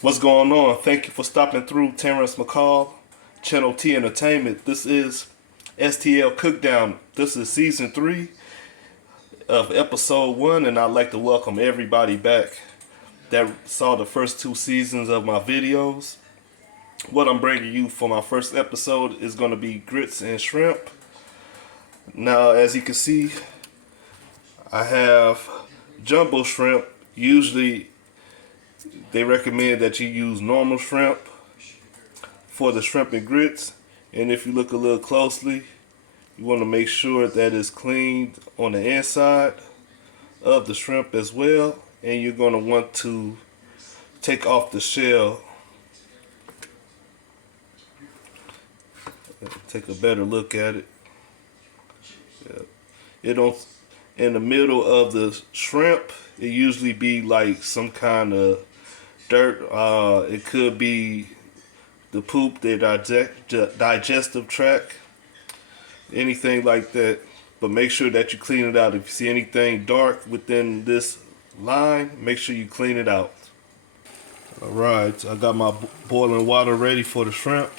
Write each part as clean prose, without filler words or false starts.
What's going on? Thank you for stopping through Terrence McCall, Channel T Entertainment. This is STL Cookdown. This is season 3 of episode 1, and I'd like to welcome everybody back that saw the first 2 seasons of my videos. What I'm bringing you for my first episode is going to be grits and shrimp. Now, as you can see, I have jumbo shrimp. Usually, they recommend that you use normal shrimp for the shrimp and grits. And if you look a little closely, you want to make sure that it's cleaned on the inside of the shrimp as well. And you're going to want to take off the shell. Take a better look at it. It don't. In the middle of the shrimp, it usually be like some kind of dirt. It could be the poop, their digestive tract, anything like that. But make sure that you clean it out. If you see anything dark within this line, make sure you clean it out. Alright, I got my boiling water ready for the shrimp.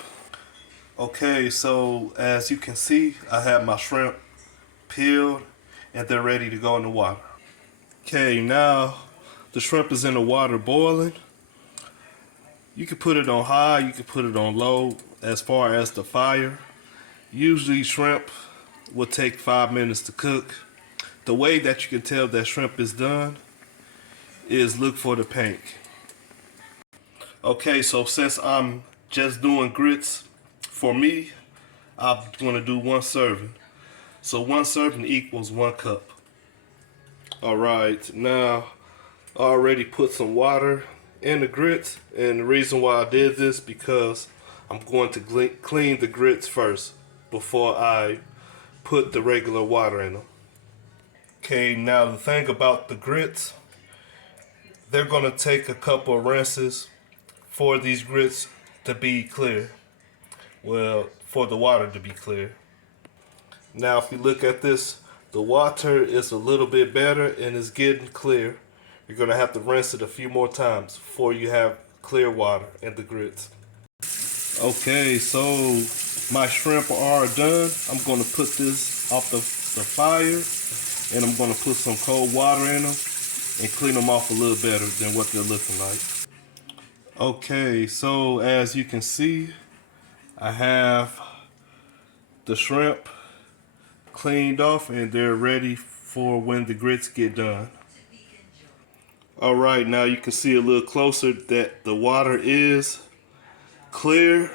Okay, so as you can see, I have my shrimp peeled and they're ready to go in the water. Okay, now the shrimp is in the water boiling. You can put it on high, you can put it on low as far as the fire. Usually shrimp will take 5 minutes to cook. The way that you can tell that shrimp is done is look for the pink. Okay, so since I'm just doing grits, for me, I'm going to do 1 serving. So 1 serving equals 1 cup. Alright, now I already put some water in the grits, and the reason why I did this because I'm going to clean the grits first before I put the regular water in them. Okay, now the thing about the grits, they're going to take a couple of rinses for these grits to be clear. Well, for the water to be clear. Now if you look at this, the water is a little bit better and it's getting clear. You're going to have to rinse it a few more times before you have clear water in the grits. Okay, so my shrimp are done. I'm going to put this off the fire and I'm going to put some cold water in them and clean them off a little better than what they're looking like. Okay, so as you can see, I have the shrimp cleaned off and they're ready for when the grits get done. Alright, now you can see a little closer that the water is clear.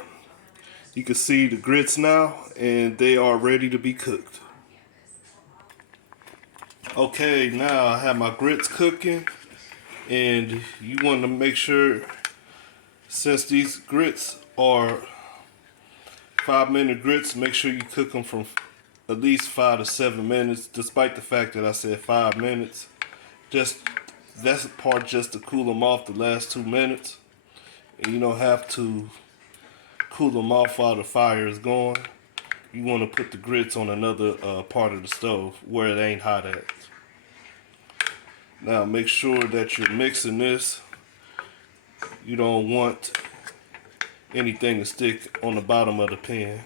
You can see the grits now and they are ready to be cooked. Okay, now I have my grits cooking, and you want to make sure, since these grits are 5-minute grits, make sure you cook them from at least 5 to 7 minutes, despite the fact that I said 5 minutes. That's part just to cool them off the last 2 minutes. And you don't have to cool them off while the fire is going. You want to put the grits on another part of the stove where it ain't hot at. Now make sure that you're mixing this. You don't want anything to stick on the bottom of the pan.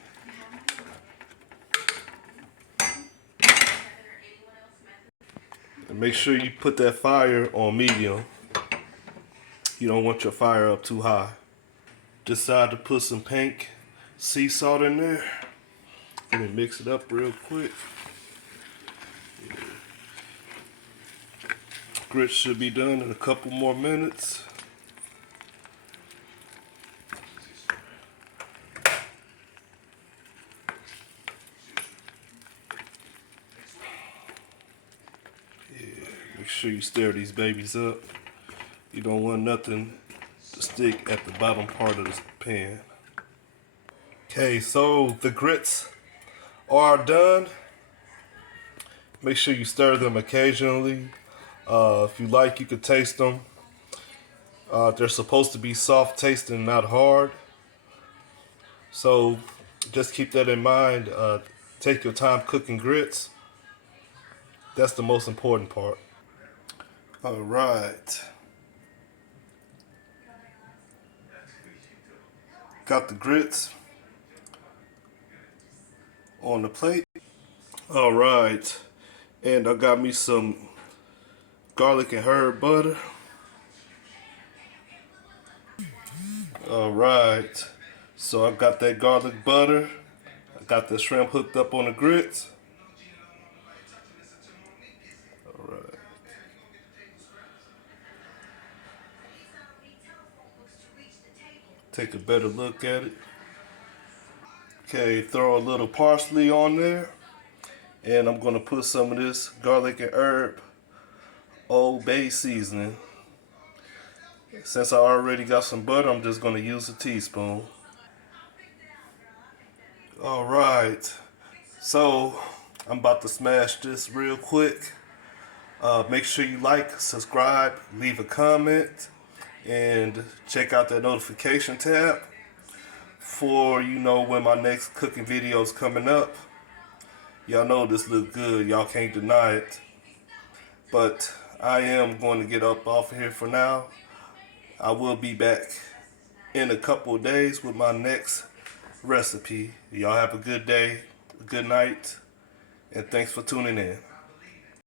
And make sure you put that fire on medium. You don't want your fire up too high. Decide to put some pink sea salt in there. Let me mix it up real quick. Grits should be done in a couple more minutes. Make sure you stir these babies up. You don't want nothing to stick at the bottom part of the pan. Okay, so the grits are done. Make sure you stir them occasionally. If you like, you could taste them. They're supposed to be soft tasting, not hard. So just keep that in mind. Take your time cooking grits. That's the most important part. All right. Got the grits on the plate. All right, and I got me some garlic and herb butter. All right, so I got that garlic butter. I got the shrimp hooked up on the grits. All right. Take a better look at it. Okay, throw a little parsley on there. And I'm gonna put some of this garlic and herb Old Bay seasoning. Since I already got some butter, I'm just gonna use a teaspoon. All right, so I'm about to smash this real quick. Make sure you like, subscribe, leave a comment, and check out that notification tab for when my next cooking video is coming up. Y'all know this look good, y'all can't deny it. But I am going to get up off of here for now. I will be back in a couple of days with my next recipe. Y'all have a good day, a good night, and thanks for tuning in.